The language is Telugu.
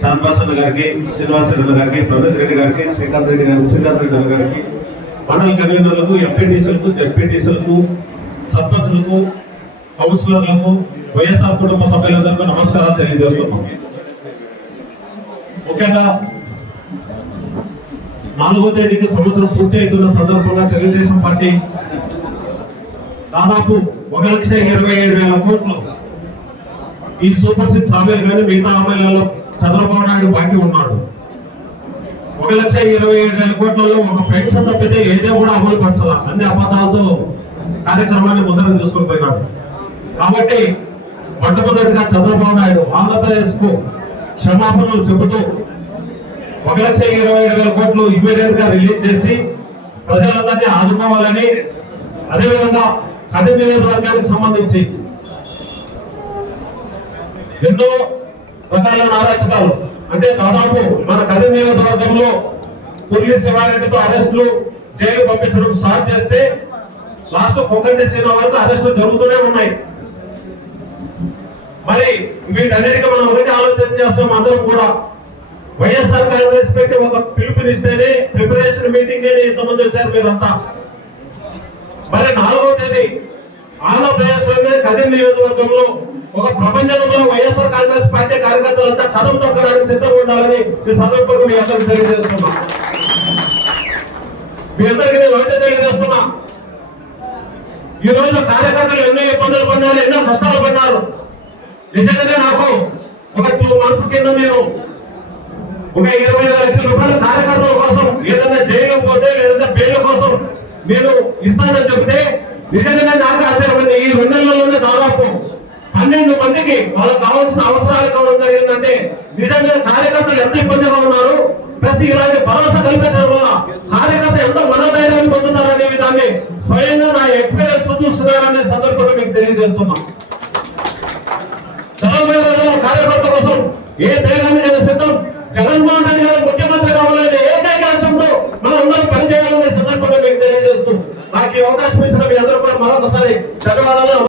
శ్యామప్రసాద్ గారికి శ్రీనివాస రెడ్డి గారికి ప్రవీణ్ రెడ్డి గారికి శ్రీకాంత్ రెడ్డి గారికి శ్రీకాంత్ రెడ్డి గారికి మండల కన్వీనర్లకు ఎంపీటీసీలకు జడ్పీటీసీలకు సర్పంచులకు కౌన్సిలర్లకు వైఎస్ఆర్ కుటుంబ సభ్యులందరికీ నమస్కారాలు తెలియజేస్తున్నాం. ముఖ్యంగా నాలుగో తేదీకి సంవత్సరం పూర్తి అవుతున్న సందర్భంగా తెలుగుదేశం పార్టీ దాదాపు ఒక లక్ష ఇరవై ఏడు వేల కోట్లు ఈ సూపర్ సిక్స్ హామీలు కానీ మిగతా హామీలలో చంద్రబాబు నాయుడు బాకీ ఉన్నాడు. ఒక లక్ష ఇరవై ఏడు వేల కోట్లలో ఒక పెన్షన్ తప్పితే ఏదో కూడా అమలు పరచాల? అన్ని అబద్ధాలతో కార్యక్రమాన్ని ముందర తీసుకొని పోయినాడు. కాబట్టి మొట్టమొదటిగా చంద్రబాబు నాయుడు ఆంధ్రప్రదేశ్కు క్షమాపణలు చెబుతూ ఒక లక్ష ఇరవై ఏడు వేల కోట్లు ఇమీడియట్గా రిలీజ్ చేసి ప్రజలందరినీ ఆదుకోవాలని అదేవిధంగా కథ నియోజకవర్గానికి సంబంధించి ఎన్నో రకాల అరాచకాలు అంటే దాదాపు మన కథ నియోజకవర్గంలో పోలీస్ శివారెడ్డితో అరెస్టులు జైలు పంపించడం స్టార్ట్ చేస్తే లాస్ట్ కొంగంటి సినిమా వరకు అరెస్టులు జరుగుతూనే ఉన్నాయి. మరి వీటన్నిటికీ మనం ఒకటి ఆలోచన చేస్తాం అందరం కూడా. వైఎస్ఆర్ కాంగ్రెస్ పెట్టి ఒక పిలుపునిస్తేనే ప్రిపరేషన్ మీటింగ్ ఇంతమంది వచ్చారు మీరంతా. మరి నాలుగో తేదీ ఆంధ్రప్రదేశ్లోనే కదిరి నియోజకవర్గంలో ఒక ప్రపంచంలో వైఎస్ఆర్ కాంగ్రెస్ పార్టీ కార్యకర్తలంతా కథం తొక్కడానికి సిద్ధంగా ఉండాలని ఈ సందర్భంగా మీ అందరికి తెలియజేస్తున్నా. మీ అందరికీ నేను ఒకటే తెలియజేస్తున్నా. ఈ రోజు కార్యకర్తలు ఎన్నో ఇబ్బందులు పడినారు ఎన్నో కష్టాలు పడినారు నిజంగానే నాకు ఒక టూ మంత్స్ కింద నేను ఒక ఇరవై ఐదు లక్షల రూపాయల కార్యకర్తల కోసం ఏదైనా జైలు పోతే లేదంటే బెయిల్ కోసం నేను ఇస్తానని చెప్తే నిజంగా నాకు ఈ రెండేళ్ళలోనే దాదాపు పన్నెండు మందికి వాళ్ళకు కావాల్సిన అవసరాలు కావడం జరిగిందంటే నిజంగా కార్యకర్తలు ఎంత ఇబ్బందిగా ఉన్నారు? ప్లస్ ఇలాంటి భరోసా కల్పించడం వల్ల కార్యకర్త ఎంత మనోధైర్యాన్ని పొందుతారనే విధాన్ని స్వయంగా నా ఎక్స్పీరియన్స్ చూస్తున్నారనే సందర్భంలో మీకు తెలియజేస్తున్నా. చంద్రబాబు కార్యకర్త కోసం ఏ ధైర్యాన్ని నేను సిద్ధం? జగన్మోహన్ రెడ్డి గారు ముఖ్యమంత్రి కావాలనే ఏకైక ఆశంతో మనం అందరం పనిచేయాలనే సందర్భంలో మీకు తెలియజేస్తూ నాకు ఈ అవకాశం ఇచ్చిన మీ అందరూ మరొకసారి చదవాలలో